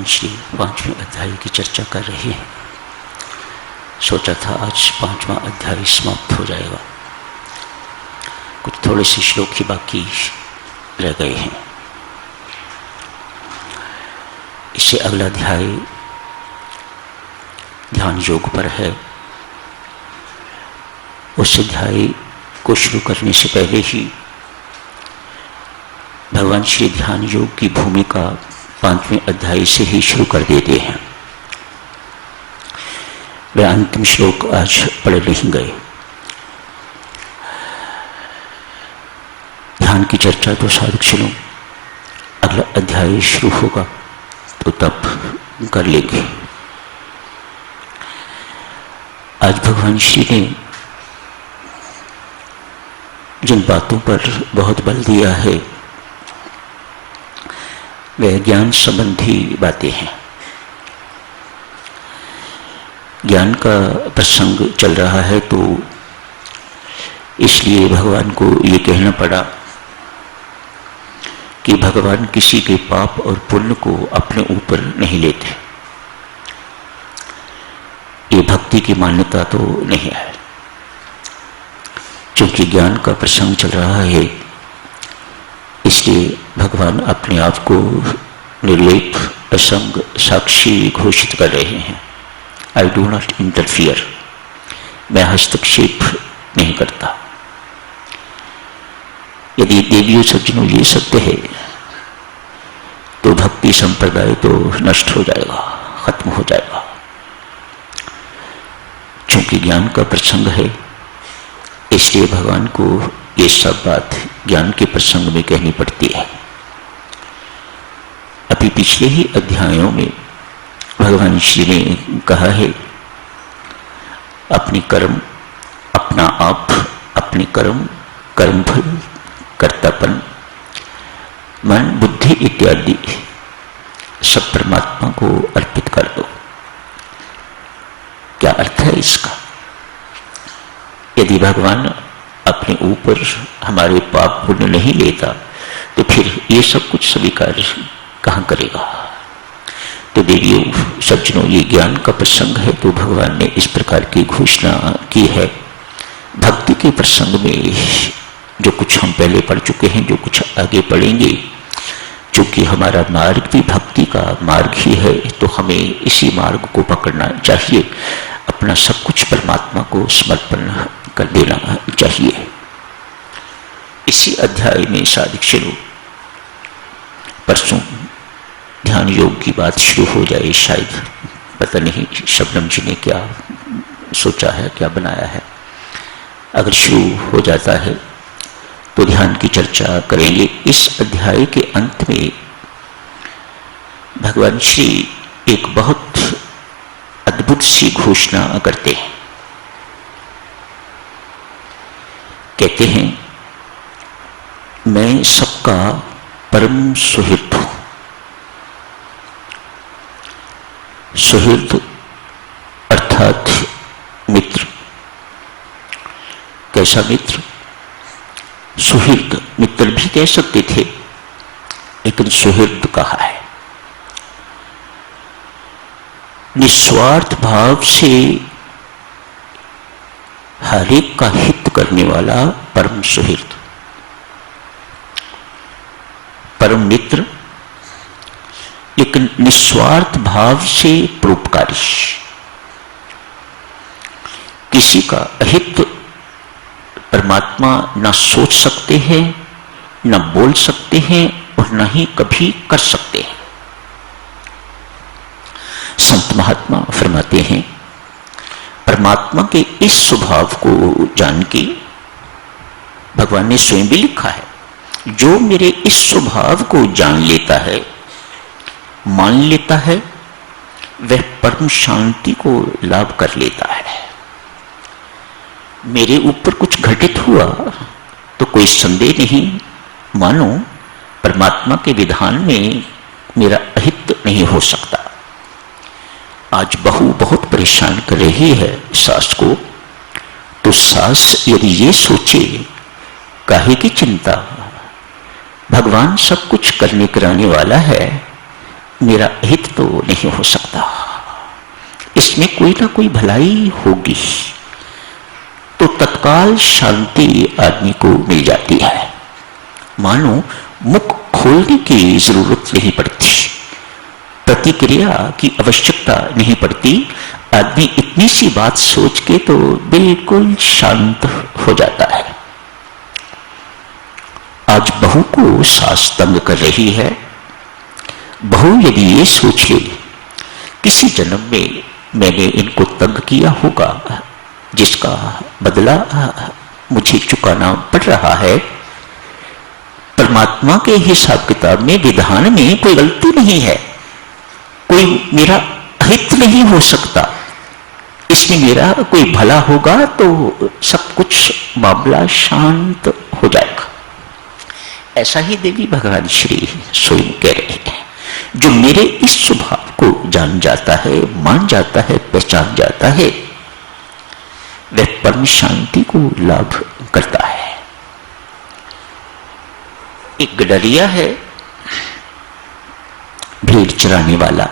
भगवान श्री 5वें अध्याय की चर्चा कर रहे हैं। सोचा था आज 5वां अध्याय समाप्त हो जाएगा, कुछ थोड़े से श्लोक ही बाकी रह गए हैं। इससे अगला अध्याय ध्यान योग पर है। उस अध्याय को शुरू करने से पहले ही भगवान श्री ध्यान योग की भूमिका 5वें अध्याय से ही शुरू कर देते हैं। वे अंतिम श्लोक आज पढ़ नहीं गए। ध्यान की चर्चा तो साधक सुनो, अगला अध्याय शुरू होगा तो तब कर लेंगे। आज भगवान श्री ने जिन बातों पर बहुत बल दिया है वह ज्ञान संबंधी बातें हैं। ज्ञान का प्रसंग चल रहा है तो इसलिए भगवान को ये कहना पड़ा कि भगवान किसी के पाप और पुण्य को अपने ऊपर नहीं लेते। ये भक्ति की मान्यता तो नहीं है। क्योंकि ज्ञान का प्रसंग चल रहा है इसलिए भगवान अपने आप को निर्लेप, असंग, साक्षी घोषित कर रहे हैं। आई डू नॉट इंटरफियर, मैं हस्तक्षेप नहीं करता। यदि देवियों सज्जनों ये सत्य है तो भक्ति संप्रदाय तो नष्ट हो जाएगा, खत्म हो जाएगा। चूंकि ज्ञान का प्रसंग है इसलिए भगवान को ये सब बात ज्ञान के प्रसंग में कहनी पड़ती है। अभी पिछले ही अध्यायों में भगवान श्री ने कहा है अपनी कर्म, अपना आप, अपने कर्म, कर्मफल, कर्तापन, मन, बुद्धि इत्यादि सब परमात्मा को अर्पित कर दो। क्या अर्थ है इसका? यदि भगवान अपने ऊपर हमारे पाप पुण्य नहीं लेता तो फिर ये सब कुछ स्वीकार कहाँ करेगा? तो देवियों सज्जनों, ये ज्ञान का प्रसंग है तो भगवान ने इस प्रकार की घोषणा की है। भक्ति के प्रसंग में जो कुछ हम पहले पढ़ चुके हैं, जो कुछ आगे पढ़ेंगे, चूंकि हमारा मार्ग भी भक्ति का मार्ग ही है तो हमें इसी मार्ग को पकड़ना चाहिए। अपना सब कुछ परमात्मा को समर्पण कर देना चाहिए। इसी अध्याय में साधक चलो परसों ध्यान योग की बात शुरू हो जाए। शायद पता नहीं शबनम जी ने क्या सोचा है, क्या बनाया है। अगर शुरू हो जाता है तो ध्यान की चर्चा करेंगे। इस अध्याय के अंत में भगवान श्री एक बहुत अद्भुत सी घोषणा करते हैं। कहते हैं मैं सबका परम सुहृद हूं। सुहृद अर्थात मित्र। कैसा मित्र? सुहृद मित्र भी कह सकते थे लेकिन सुहृद कहा है। निस्वार्थ भाव से हर एक का हित करने वाला परम सुहृद, परम मित्र, लेकिन निस्वार्थ भाव से परोपकारी। किसी का अहित परमात्मा न सोच सकते हैं, न बोल सकते हैं और न ही कभी कर सकते हैं। संत महात्मा फरमाते हैं परमात्मा के इस स्वभाव को जान के भगवान ने स्वयं भी लिखा है, जो मेरे इस स्वभाव को जान लेता है, मान लेता है, वह परम शांति को लाभ कर लेता है। मेरे ऊपर कुछ घटित हुआ तो कोई संदेह नहीं, मानो परमात्मा के विधान में मेरा अहित नहीं हो सकता। आज बहू बहुत परेशान कर रही है सास को, तो सास यदि ये सोचे काहे की चिंता, भगवान सब कुछ करने कराने वाला है, मेरा हित तो नहीं हो सकता, इसमें कोई ना कोई भलाई होगी, तो तत्काल शांति आदमी को मिल जाती है। मानो मुख खोलने की जरूरत नहीं पड़ती, प्रतिक्रिया की आवश्यकता नहीं पड़ती। आदमी इतनी सी बात सोच के तो बिल्कुल शांत हो जाता है। आज बहू को सास तंग कर रही है। बहू यदि ये सोच ले किसी जन्म में मैंने इनको तंग किया होगा, जिसका बदला मुझे चुकाना पड़ रहा है, परमात्मा के हिसाब किताब में, विधान में कोई गलती नहीं है, कोई मेरा हित नहीं हो सकता, इसमें मेरा कोई भला होगा तो सब कुछ मामला शांत हो जाएगा। ऐसा ही देवी भगवान श्री स्वयं कह रहे हैं। जो मेरे इस स्वभाव को जान जाता है, मान जाता है, पहचान जाता है, वह परम शांति को लाभ करता है। एक गडरिया है, भेड़ चराने वाला,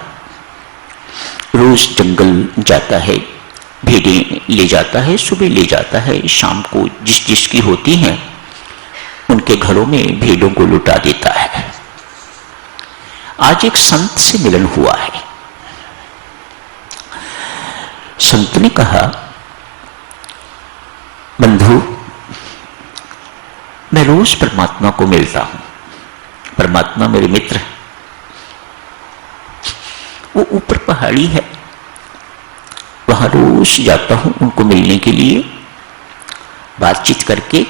रोज जंगल जाता है, भेड़ें ले जाता है, सुबह ले जाता है, शाम को जिस जिसकी होती हैं उनके घरों में भेड़ों को लुटा देता है। आज एक संत से मिलन हुआ है। संत ने कहा, बंधु, मैं रोज परमात्मा को मिलता हूं, परमात्मा मेरे मित्र, वो ऊपर पहाड़ी है, वहां रोज जाता हूं उनको मिलने के लिए, बातचीत करके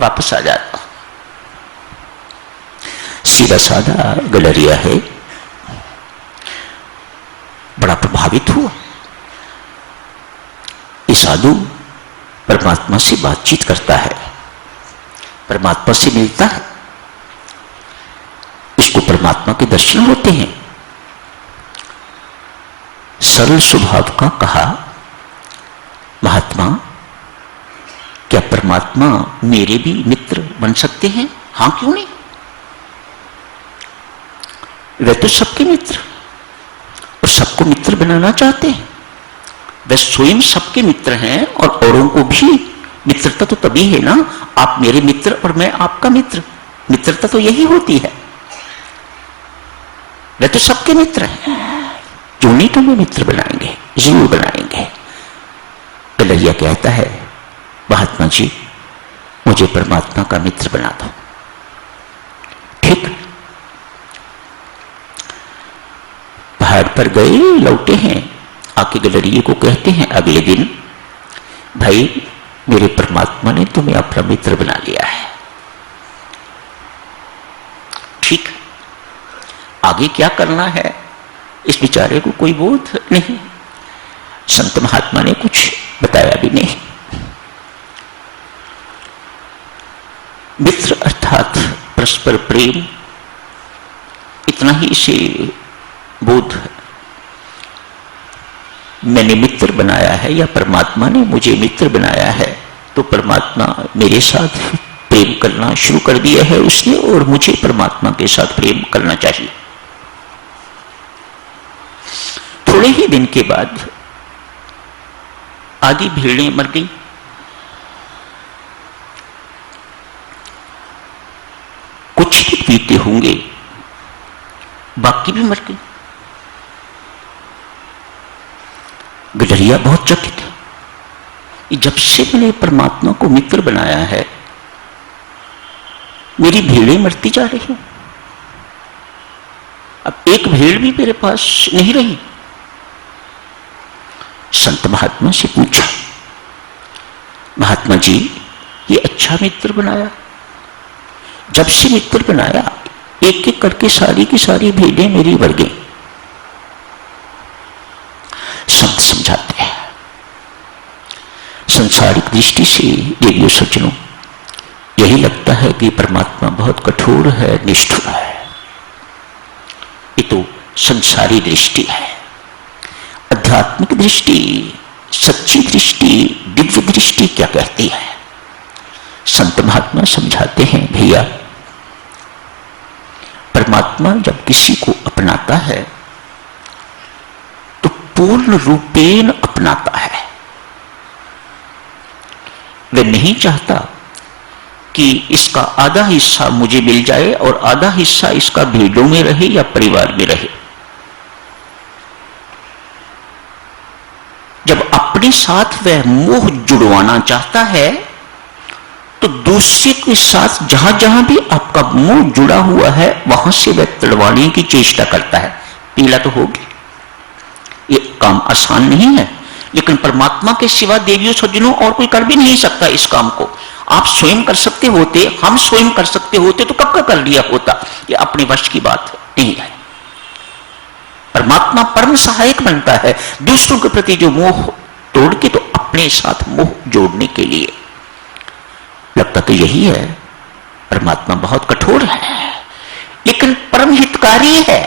वापस आ जाता हूं। सीधा साधा गडरिया है, बड़ा प्रभावित हुआ। ये साधु परमात्मा से बातचीत करता है, परमात्मा से मिलता है, इसको परमात्मा के दर्शन होते हैं। सरल स्वभाव का कहा, महात्मा, क्या परमात्मा मेरे भी मित्र बन सकते हैं? हां, क्यों नहीं, वे तो सबके मित्र और सबको मित्र बनाना चाहते हैं। वे स्वयं सबके मित्र हैं और औरों को भी। मित्रता तो तभी है ना, आप मेरे मित्र और मैं आपका मित्र, मित्रता तो यही होती है। वे तो सबके मित्र हैं, क्यों नहीं तुम्हें मित्र बनाएंगे, जरूर बनाएंगे। गडरिया कहता है, महात्मा जी, मुझे परमात्मा का मित्र बना दो। ठीक, पहाड़ पर गए, लौटे हैं, आके गडरिये को कहते हैं अगले दिन, भाई मेरे परमात्मा ने तुम्हें अपना मित्र बना लिया है। ठीक, आगे क्या करना है इस बेचारे को कोई बोध नहीं, संत महात्मा ने कुछ बताया भी नहीं। मित्र अर्थात परस्पर प्रेम, इतना ही इसे बोध है। मैंने मित्र बनाया है या परमात्मा ने मुझे मित्र बनाया है, तो परमात्मा मेरे साथ प्रेम करना शुरू कर दिया है उसने, और मुझे परमात्मा के साथ प्रेम करना चाहिए। थोड़े ही दिन के बाद आधी भेड़ें मर गई। कुछ ही बीते होंगे, बाकी भी मर गई। गडरिया बहुत चकित है, जब से मैंने परमात्मा को मित्र बनाया है, मेरी भेड़ें मरती जा रही हैं, अब एक भेड़ भी मेरे पास नहीं रही। संत महात्मा से पूछा, महात्मा जी, ये अच्छा मित्र बनाया, जब से मित्र बनाया एक एक करके सारी की सारी भेड़ें मेरी मर गई। संत समझाते हैं, संसारिक दृष्टि से देवियों सज्जनों, यही लगता है कि परमात्मा बहुत कठोर है, निष्ठुर है। ये तो संसारी दृष्टि है। आध्यात्मिक दृष्टि, सच्ची दृष्टि, दिव्य दृष्टि क्या कहती है? संत महात्मा समझाते हैं, भैया परमात्मा परमात्मा जब किसी को अपनाता है तो पूर्ण रूपेण अपनाता है। वह नहीं चाहता कि इसका आधा हिस्सा मुझे मिल जाए और आधा हिस्सा इसका भेड़ों में रहे या परिवार में रहे। जब अपने साथ वह मोह जुड़वाना चाहता है तो दूसरे के साथ जहां जहां भी आपका मोह जुड़ा हुआ है वहां से वह तड़वाने की चेष्टा करता है। पीला तो होगी, ये काम आसान नहीं है, लेकिन परमात्मा के सिवा देवियों सज्जनों और कोई कर भी नहीं सकता इस काम को। आप स्वयं कर सकते होते, हम स्वयं कर सकते होते तो कब का कर लिया होता। ये अपने वश की बात नहीं है। परमात्मा परम सहायक बनता है दूसरों के प्रति जो मोह तोड़ के तो अपने साथ मोह जोड़ने के लिए। लगता तो यही है, परमात्मा बहुत कठोर है लेकिन परम हितकारी है।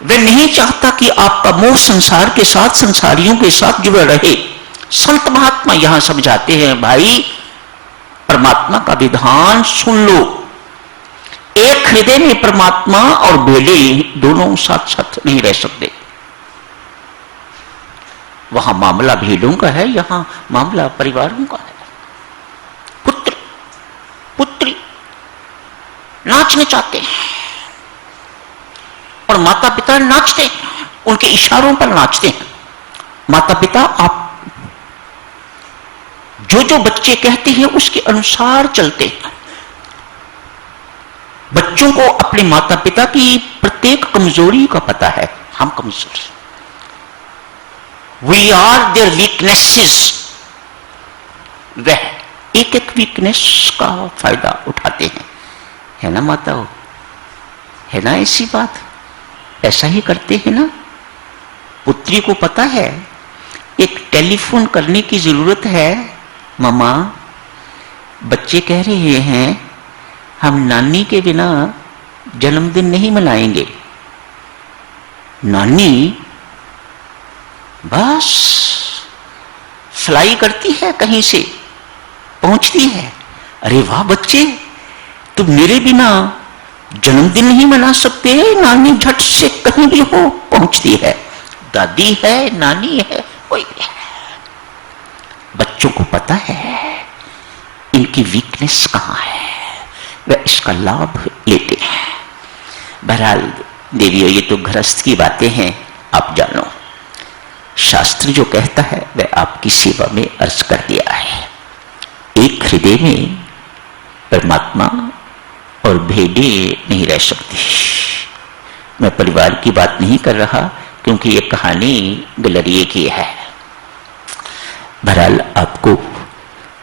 वह नहीं चाहता कि आपका मोह संसार के साथ, संसारियों के साथ जुड़ा रहे। संत महात्मा यहां समझाते हैं, भाई परमात्मा का विधान सुन लो। एक हृदय में परमात्मा और बेले दोनों साथ साथ नहीं रह सकते। वहां मामला भेड़ों का है, यहां मामला परिवारों का है। पुत्र पुत्री नाचने चाहते हैं और माता पिता नाचते हैं, उनके इशारों पर नाचते हैं। माता पिता आप जो जो बच्चे कहते हैं उसके अनुसार चलते हैं। बच्चों को अपने माता पिता की प्रत्येक कमजोरी का पता है। हम कमजोर, वी आर देयर वीकनेसेस। वह एक एक वीकनेस का फायदा उठाते हैं, है ना माताओं, है ना ऐसी बात, ऐसा ही करते हैं ना। पुत्री को पता है एक टेलीफोन करने की जरूरत है। मामा बच्चे कह रहे हैं हम नानी के बिना जन्मदिन नहीं मनाएंगे। नानी बस फ्लाई करती है, कहीं से पहुंचती है। अरे वाह बच्चे, तुम मेरे बिना जन्मदिन नहीं मना सकते। नानी झट से कहीं भी हो पहुंचती है। दादी है, नानी है, कोई है। बच्चों को पता है इनकी वीकनेस कहां है, वह इसका लाभ लेते हैं। बहरहाल देवियों, ये तो गृहस्थ की बातें हैं, आप जानो। शास्त्र जो कहता है वह आपकी सेवा में अर्ज कर दिया है। एक हृदय में परमात्मा और भेड़े नहीं रह सकती। मैं परिवार की बात नहीं कर रहा क्योंकि यह कहानी गलरिये की है। बहरहाल आपको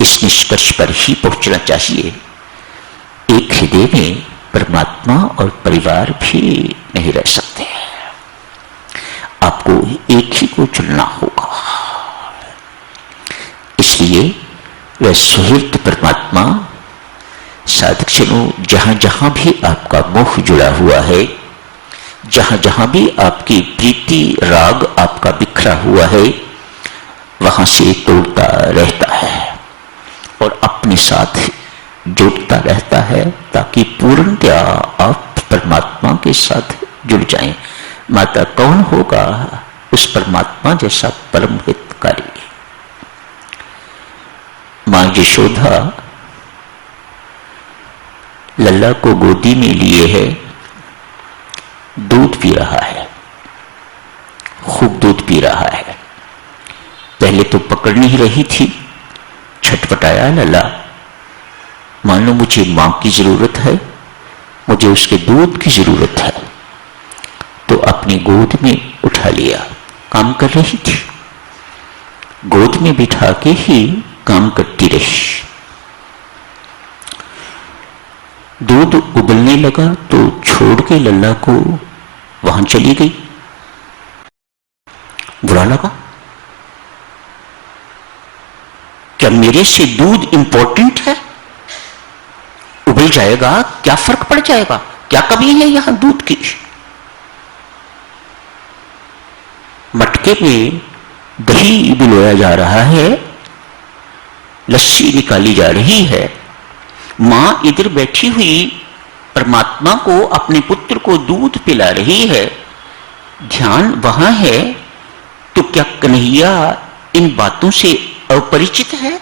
इस निष्कर्ष पर ही पहुंचना चाहिए, एक हृदय में परमात्मा और परिवार भी नहीं रह सकते। आपको एक ही को चुनना होगा। इसलिए वह सुहृद परमात्मा साधक जनों, जहां जहां भी आपका मोह जुड़ा हुआ है, जहां जहां भी आपकी प्रीति राग आपका बिखरा हुआ है, वहां से तोड़ता रहता है और अपने साथ जुड़ता रहता है ताकि पूर्णतया आप परमात्मा के साथ जुड़ जाएं। माता कौन होगा उस परमात्मा जैसा परम हितकारी। मां यशोदा लल्ला को गोदी में लिए है, दूध पी रहा है, खूब दूध पी रहा है। पहले तो पकड़ नहीं रही थी, छटपटाया लल्ला, मानो मुझे मां की जरूरत है, मुझे उसके दूध की जरूरत है। तो अपनी गोद में उठा लिया। काम कर रही थी, गोद में बिठा के ही काम करती रही। दूध उबलने लगा तो छोड़ के लल्ला को वहां चली गई। बुरा लगा, क्या मेरे से दूध इंपॉर्टेंट है? उबल जाएगा, क्या फर्क पड़ जाएगा, क्या कमी है यहां दूध की? मटके में दही बिलोया जा रहा है, लस्सी निकाली जा रही है। मां इधर बैठी हुई परमात्मा को अपने पुत्र को दूध पिला रही है, ध्यान वहां है, तो क्या कन्हैया इन बातों से अपरिचित है?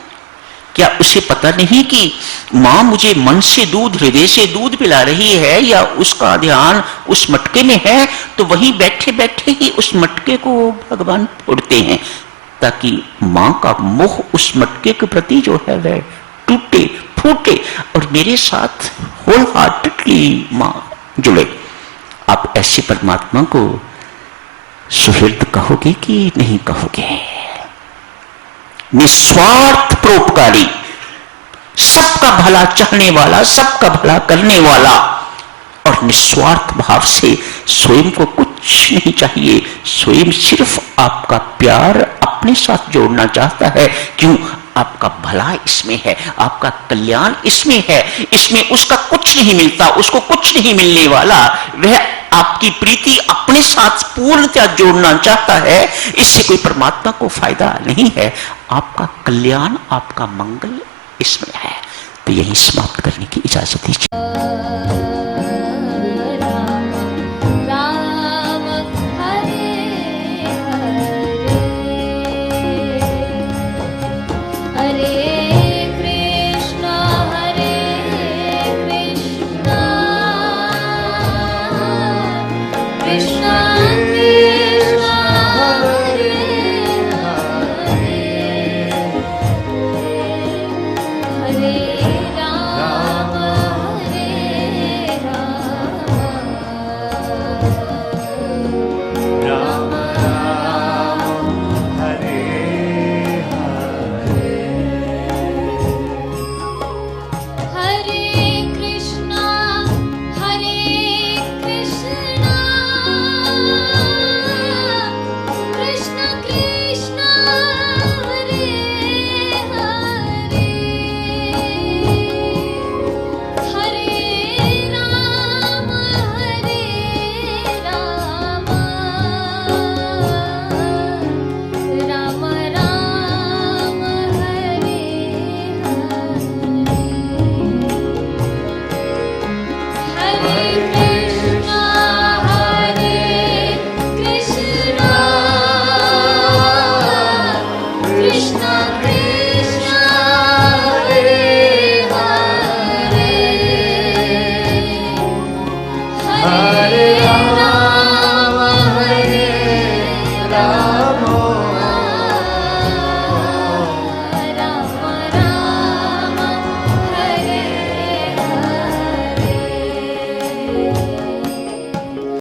क्या उसे पता नहीं कि मां मुझे मन से दूध, हृदय से दूध पिला रही है, या उसका ध्यान उस मटके में है, तो वहीं बैठे बैठे ही उस मटके को भगवान फोड़ते हैं, ताकि मां का मोह उस मटके के प्रति जो है वह टूटे फूटे और मेरे साथ होल हार्टेडली मां जुड़े। आप ऐसे परमात्मा को सुहृद कहोगे कि नहीं कहोगे? निस्वार्थ परोपकारी, सबका भला चाहने वाला, सबका भला करने वाला, और निस्वार्थ भाव से स्वयं को कुछ नहीं चाहिए, स्वयं सिर्फ आपका प्यार अपने साथ जोड़ना चाहता है। क्यों? आपका भला इसमें है, आपका कल्याण इसमें है, इसमें उसका कुछ नहीं मिलता, उसको कुछ नहीं मिलने वाला, वह आपकी प्रीति अपने साथ पूर्णतः जोड़ना चाहता है। इससे कोई परमात्मा को फायदा नहीं है, आपका कल्याण, आपका मंगल इसमें है। तो यही समाप्त करने की इजाजत दीजिए।